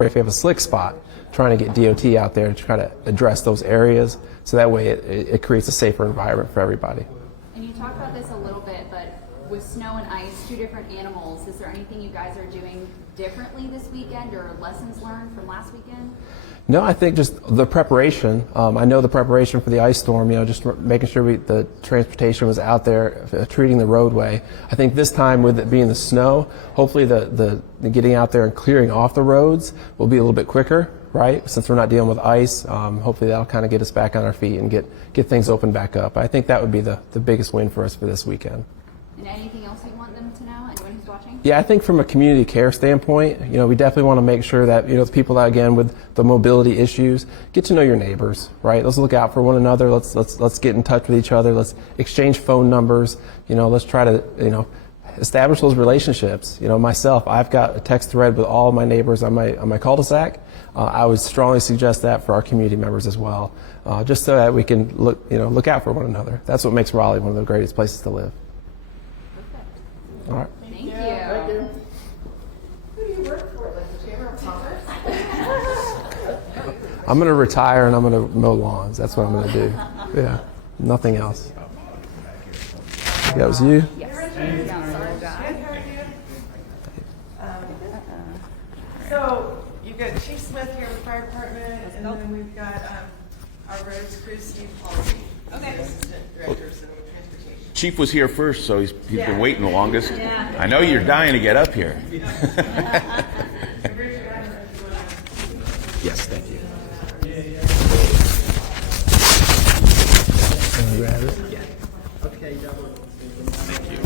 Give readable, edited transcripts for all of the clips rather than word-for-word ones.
or if you have a slick spot, trying to get DOT out there to try to address those areas, so that way it creates a safer environment for everybody. And you talked about this a little bit, but with snow and ice, two different animals, is there anything you guys are doing differently this weekend or lessons learned from last weekend? No, I think just the preparation. I know the preparation for the ice storm, just making sure the transportation was out there, treating the roadway. I think this time with it being the snow, hopefully the getting out there and clearing off the roads will be a little bit quicker, right? Since we're not dealing with ice, hopefully that'll kind of get us back on our feet and get things opened back up. I think that would be the biggest win for us for this weekend. And anything else you want them to know, anyone who's watching? Yeah, I think from a community care standpoint, we definitely want to make sure that, the people that, again, with the mobility issues, get to know your neighbors, right? Let's look out for one another. Let's get in touch with each other. Let's exchange phone numbers. Let's try to, establish those relationships. Myself, I've got a text thread with all of my neighbors on my cul-de-sac. I would strongly suggest that for our community members as well, just so that we can look out for one another. That's what makes Raleigh one of the greatest places to live. All right. Thank you. Thank you. Who do you work for? Like the Chamber of Commerce? I'm going to retire and I'm going to mow lawns. That's what I'm going to do. Yeah, nothing else. That was you? Yes. So you've got Chief Smith here with the fire department, and then we've got our roads crew, Steve Policy. Okay. Assistant Directors of Transportation. Chief was here first, so he's been waiting the longest. Yeah. I know you're dying to get up here. Yes, thank you. Can you grab it? Yeah. Okay, double. Thank you.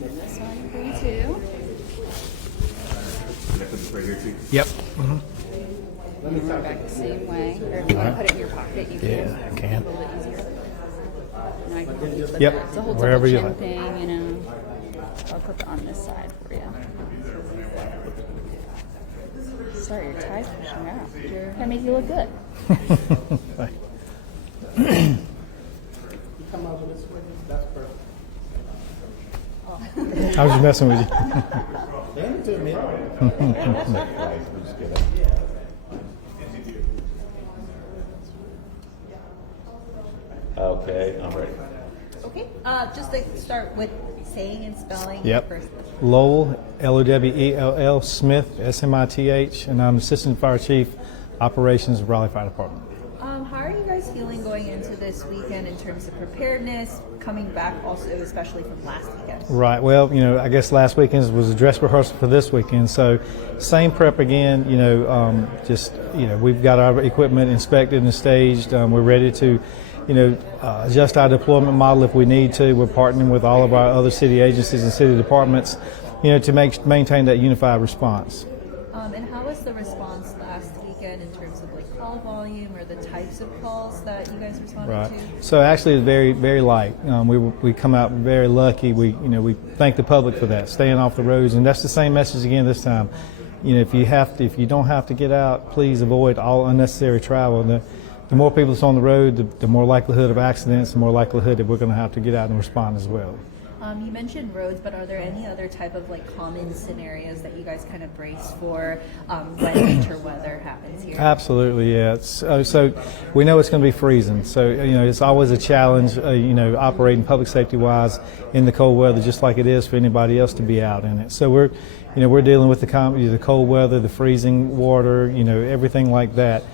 This one for you too. Right here too. Yep. Go back the same way. Or if you want to put it in your pocket, you can. Yeah, I can. A little bit easier. And I can put it Yep, It's a whole wherever you chin like. thing, I'll put it on this side for you. Sorry, your tie's pushing out. That make you look good. I was just messing with you. Okay, I'm ready. Okay, just to start with saying and spelling. Yep. First. Lowell, Lowell, Smith, Smith, and I'm Assistant Fire Chief, Operations, Raleigh Fire Department. How are you guys feeling going into this weekend in terms of preparedness, coming back also, especially from last weekend? Right. Well, I guess last weekend was a dress rehearsal for this weekend, so same prep again. We've got our equipment inspected and staged. We're ready to, adjust our deployment model if we need to. We're partnering with all of our other city agencies and city departments, to maintain that unified response. And how was the response last weekend in terms of call volume or the types of calls that you guys responded to? So actually, it's very, very light. We come out very lucky. We thank the public for that, staying off the roads, and that's the same message again this time. If you don't have to get out, please avoid all unnecessary travel. The more people that's on the road, the more likelihood of accidents, the more likelihood that we're going to have to get out and respond as well. You mentioned roads, but are there any other type of common scenarios that you guys kind of brace for when winter weather happens here? Absolutely, yeah. So we know it's going to be freezing. So it's always a challenge, operating public safety wise in the cold weather, just like it is for anybody else to be out in it. So we're dealing with the cold weather, the freezing water, everything like that.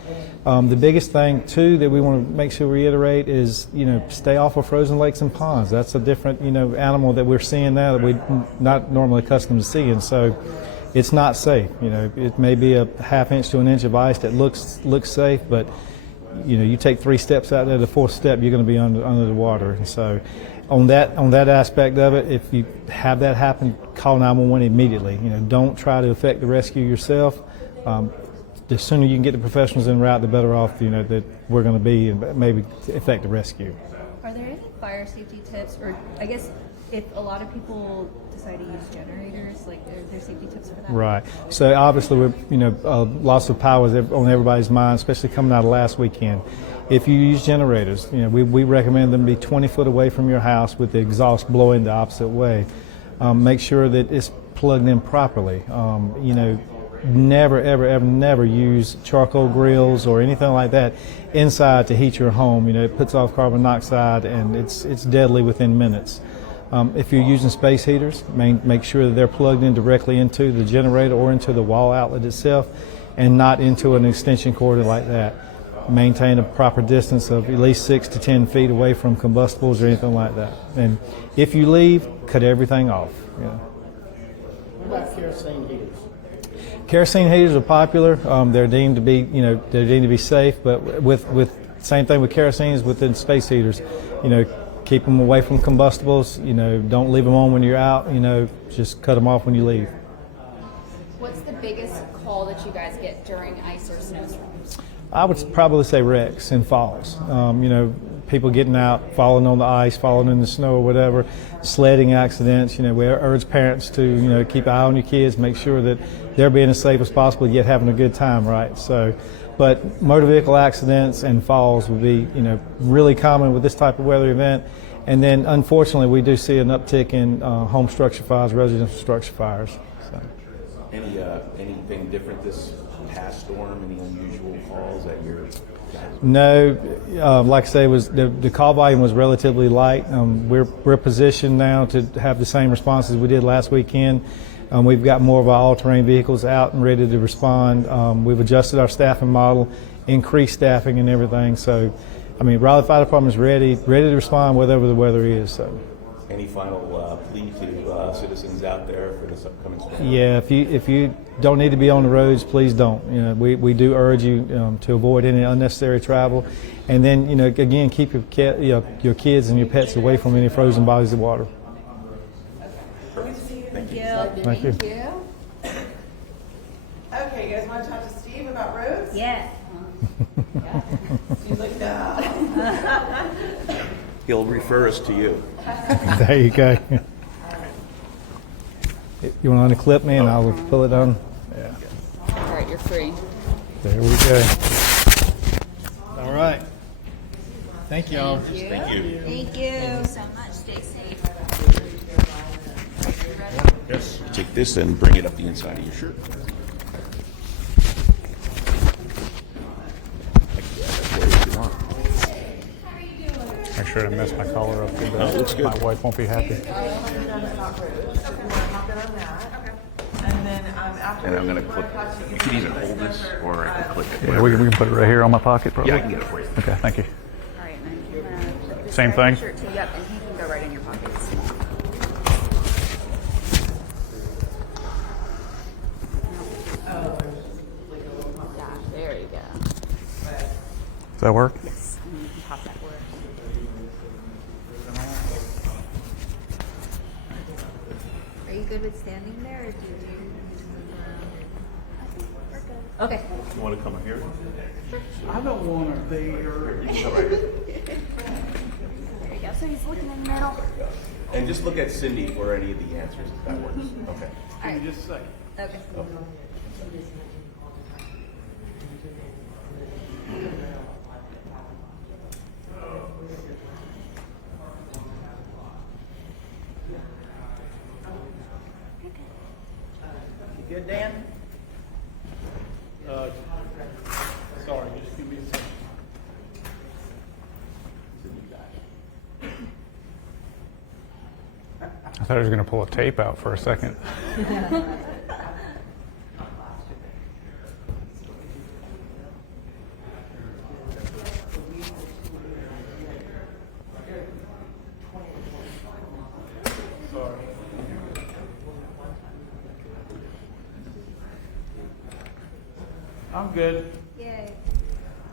The biggest thing too that we want to make sure we reiterate is stay off of frozen lakes and ponds. That's a different animal that we're seeing now that we're not normally accustomed to seeing. So it's not safe. It may be a half inch to an inch of ice that looks safe, but you take 3 steps out there, the 4th step you're going to be under the water. And so on that aspect of it, if you have that happen, call 911 immediately. Don't try to effect the rescue yourself. The sooner you can get the professionals en route, the better off that we're going to be, and maybe effect the rescue. Are there any fire safety tips, or I guess if a lot of people decide to use generators, are there safety tips for that? Right. So obviously, loss of power is on everybody's mind, especially coming out of last weekend. If you use generators, we recommend them be 20 foot away from your house with the exhaust blowing the opposite way. Make sure that it's plugged in properly. Never, ever, ever, never use charcoal grills or anything like that inside to heat your home. It puts off carbon dioxide and it's deadly within minutes. If you're using space heaters, make sure that they're plugged in directly into the generator or into the wall outlet itself and not into an extension cord like that. Maintain a proper distance of at least 6 to 10 feet away from combustibles or anything like that. And if you leave, cut everything off. What about kerosene heaters? Kerosene heaters are popular. They're deemed to be, they're deemed to be safe. But with same thing with kerosene as within space heaters. Keep them away from combustibles. Don't leave them on when you're out. Just cut them off when you leave. What's the biggest call that you guys get during ice or snowstorms? I would probably say wrecks and falls. People getting out, falling on the ice, falling in the snow or whatever, sledding accidents. We urge parents to, keep an eye on your kids, make sure that they're being as safe as possible, yet having a good time, right? But motor vehicle accidents and falls would be, really common with this type of weather event. And then, unfortunately, we do see an uptick in home structure fires, residential structure fires. So. Anything different this past storm? Any unusual calls that you're? No, like I say, the call volume was relatively light. We're positioned now to have the same response as we did last weekend. We've got more of our all-terrain vehicles out and ready to respond. We've adjusted our staffing model, increased staffing and everything. So, Raleigh Fire Department is ready to respond whatever the weather is. So. Any final plea to citizens out there for this upcoming storm? Yeah, if you don't need to be on the roads, please don't. We do urge you to avoid any unnecessary travel, and then again keep your kids and your pets away from any frozen bodies of water. Thank you. Thank you. Okay, you guys want to talk to Steve about roads? Yeah. He's like, no. He'll refer us to you. There you go. You want to unclip me and I'll pull it on? Yeah. All right, you're free. There we go. All right. Thank you all. Thank you. Thank you so much. Stay safe. Yes. Take this and bring it up the inside of your shirt. Make sure to mess my collar up. looks good. My wife won't be happy. And then after. And I'm going to clip. You can either hold this or I can clip it. Yeah, we can put it right here on my pocket, probably. Yeah, I can get it for you. Okay, thank you. All right, and then you're gonna put this Same right on thing? your shirt too. Yep, and he can go right in your pockets. Yeah, there you go. Does that work? Yes, and you can pop that word. Are you good with standing there, or do you need to move around? Okay. You want to come here? I don't want to be here. There you go. So he's looking in the middle. And just look at Cindy for any of the answers if that works. Okay. Can you just say? Okay. You good, Dan? Sorry, just give me a second. I thought I was going to pull a tape out for a second. I'm good. Yay.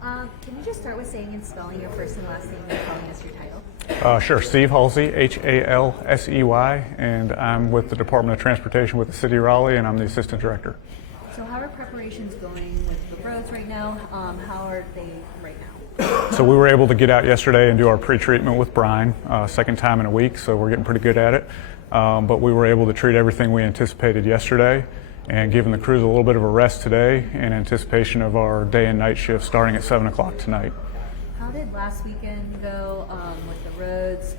Can you just start with saying and spelling your first and last name and telling us your title? Sure. Steve Halsey, Halsey, and I'm with the Department of Transportation with the City of Raleigh, and I'm the Assistant Director. So how are preparations going with the roads right now? How are they right now? So we were able to get out yesterday and do our pre-treatment with brine, second time in a week, so we're getting pretty good at it. But we were able to treat everything we anticipated yesterday and giving the crews a little bit of a rest today in anticipation of our day and night shift starting at 7 o'clock tonight. How did last weekend go with the roads?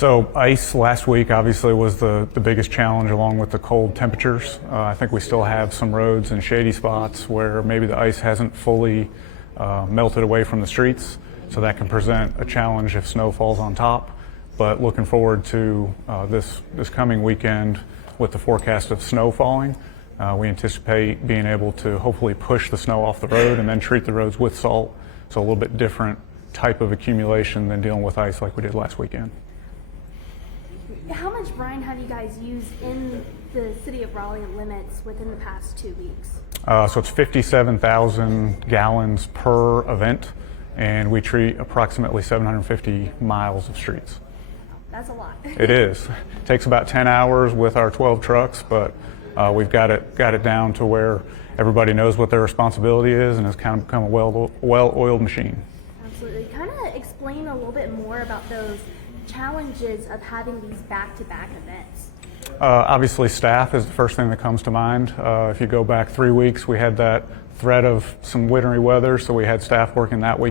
So ice last week obviously was the biggest challenge, along with the cold temperatures. I think we still have some roads and shady spots where maybe the ice hasn't fully melted away from the streets, so that can present a challenge if snow falls on top. But looking forward to this coming weekend with the forecast of snow falling. We anticipate being able to hopefully push the snow off the road and then treat the roads with salt, so a little bit different type of accumulation than dealing with ice like we did last weekend. How much brine have you guys used in the city of Raleigh limits within the past 2 weeks? So it's 57,000 gallons per event, and we treat approximately 750 miles of streets. That's a lot. It is. It takes about 10 hours with our 12 trucks, but we've got it down to where everybody knows what their responsibility is, and it's kind of become a well-oiled machine. Absolutely. Kind of explain a little bit more about those challenges of having these back-to-back events. Obviously, staff is the first thing that comes to mind. If you go back 3 weeks, we had that threat of some wintry weather, so we had staff working that week.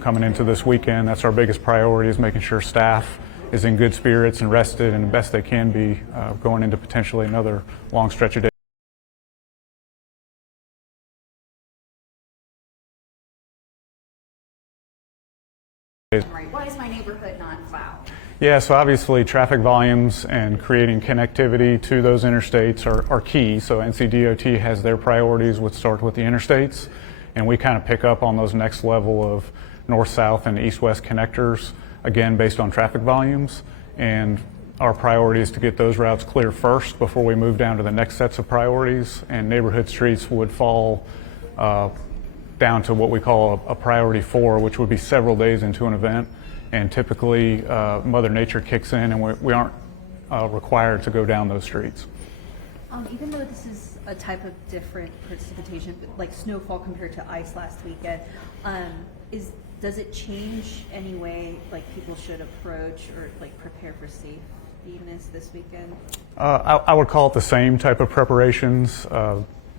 Coming into this weekend, that's our biggest priority, is making sure staff is in good spirits and rested and the best they can be going into potentially another long stretch of days. Why is my neighborhood not plowed? Yeah, so obviously traffic volumes and creating connectivity to those interstates are key. So NCDOT has their priorities, which start with the interstates, and we kind of pick up on those next level of north-south and east-west connectors, again, based on traffic volumes. And our priority is to get those routes clear first before we move down to the next sets of priorities, and neighborhood streets would fall down to what we call a priority 4, which would be several days into an event. And typically Mother Nature kicks in and we aren't required to go down those streets. Even though this is a type of different precipitation, like snowfall compared to ice last weekend, does it change any way like people should approach or like prepare for safetyness this weekend? I would call it the same type of preparations.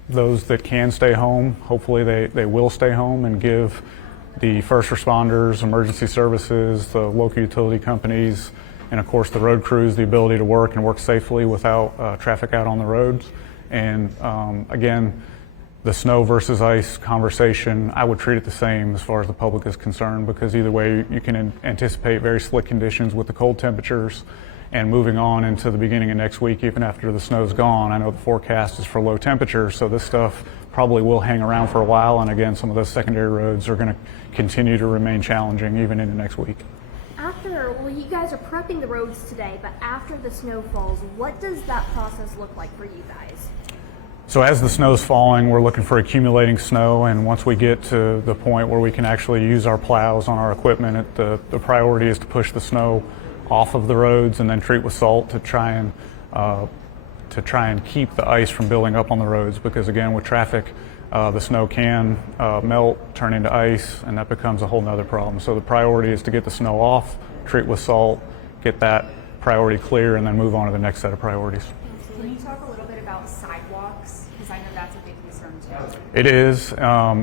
Those that can stay home, hopefully they will stay home, and give the first responders, emergency services, the local utility companies, and of course the road crews the ability to work and work safely without traffic out on the roads. And again, the snow versus ice conversation, I would treat it the same as far as the public is concerned, because either way you can anticipate very slick conditions with the cold temperatures. And moving on into the beginning of next week, even after the snow's gone, I know the forecast is for low temperatures, so this stuff probably will hang around for a while. And again, some of those secondary roads are going to continue to remain challenging even into next week. Well, you guys are prepping the roads today, but after the snow falls, what does that process look like for you guys? So as the snow's falling, we're looking for accumulating snow, and once we get to the point where we can actually use our plows on our equipment, the priority is to push the snow off of the roads and then treat with salt to try and keep the ice from building up on the roads, because again, with traffic, the snow can melt, turn into ice, and that becomes a whole nother problem. So the priority is to get the snow off, treat with salt, get that priority clear, and then move on to the next set of priorities. Can you talk a little bit about sidewalks? Because I know that's a big concern too. It is.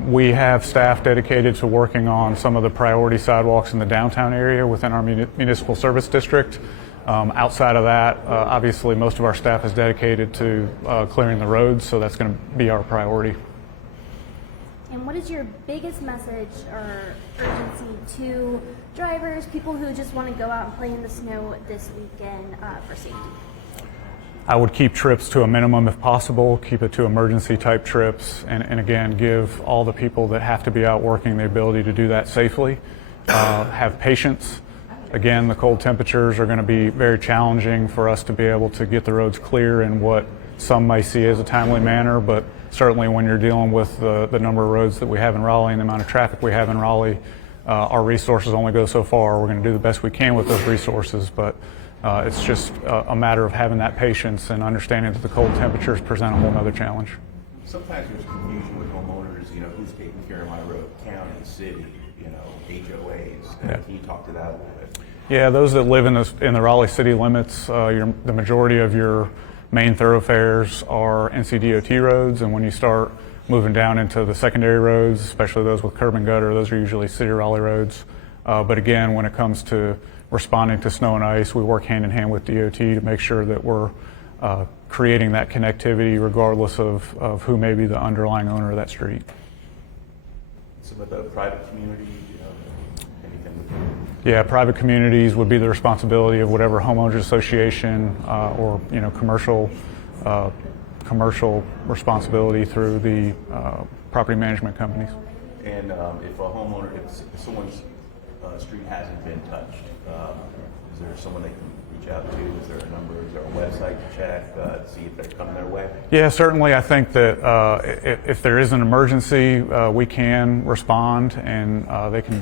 We have staff dedicated to working on some of the priority sidewalks in the downtown area within our municipal service district. Outside of that, obviously most of our staff is dedicated to clearing the roads, so that's going to be our priority. And what is your biggest message or urgency to drivers, people who just want to go out and play in the snow this weekend for safety? I would keep trips to a minimum if possible, keep it to emergency type trips, and again, give all the people that have to be out working the ability to do that safely. Have patience. Again, the cold temperatures are going to be very challenging for us to be able to get the roads clear in what some may see as a timely manner, but certainly when you're dealing with the number of roads that we have in Raleigh and the amount of traffic we have in Raleigh, our resources only go so far. We're going to do the best we can with those resources, but it's just a matter of having that patience and understanding that the cold temperatures present a whole other challenge. Sometimes there's confusion with homeowners, who's taking care of my road, county, city, HOAs. Yeah. Can you talk to that a little bit? Yeah, those that live in the Raleigh city limits, the majority of your main thoroughfares are NCDOT roads, and when you start moving down into the secondary roads, especially those with curb and gutter, those are usually City of Raleigh roads. But again, when it comes to responding to snow and ice, we work hand in hand with DOT to make sure that we're creating that connectivity regardless of who may be the underlying owner of that street. Some of the private community, anything with Yeah, private communities would be the responsibility of whatever homeowners association or commercial responsibility through the property management companies. And if a homeowner, if someone's street hasn't been touched, is there someone they can reach out to? Is there a number? Is there a website to check, see if they're coming their way? Yeah, certainly. I think that if there is an emergency, we can respond, and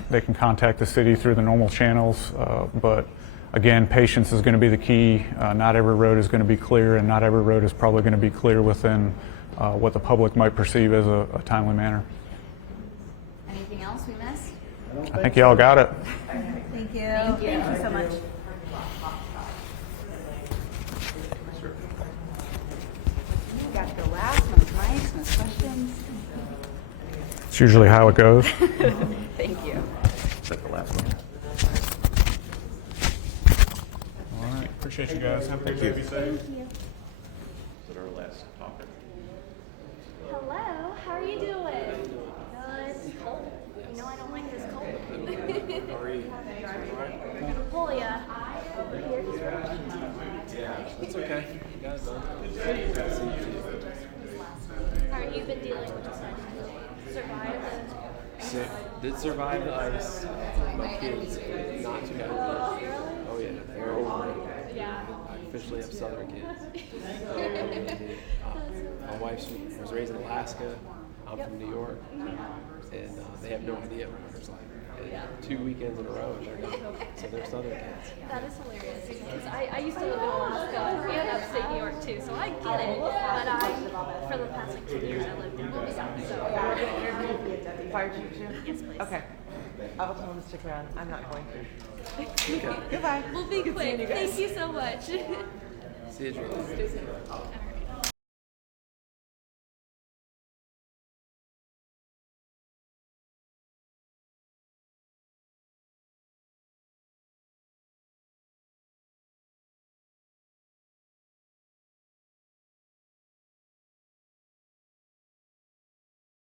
they can contact the city through the normal channels. But again, patience is going to be the key. Not every road is going to be clear, and not every road is probably going to be clear within what the public might perceive as a timely manner. Anything else we missed? I think y'all got it. Thank you. Thank you. Thank you so much. You got the last one, right? No questions? It's usually how it goes. Thank you. Is that the last one? All right. Appreciate you guys. Have a good day. Be safe. Thank you. Is that our last topic? Hello, how are you doing? Good. It's cold. You know I don't like this cold. How are you? Well, yeah. That's okay. You got it done. How have you been dealing with this? Survive So, did survive the ice. My kids not too happy. Oh yeah, they're over it. Yeah. I officially have Southern kids. My wife was raised in Alaska. I'm from New York, and they have no idea what winter's like. And 2 weekends in a row, and they're done. So they're Southern kids. That is hilarious. Because I used to live in Alaska and upstate New York too, so I get it. But for the past 10 years, I lived in the South. So. Fire chief too? Yes, please. Okay. I'll tell him to stick around. I'm not going to. Goodbye. We'll be quick. Thank you so much. See you, Julie.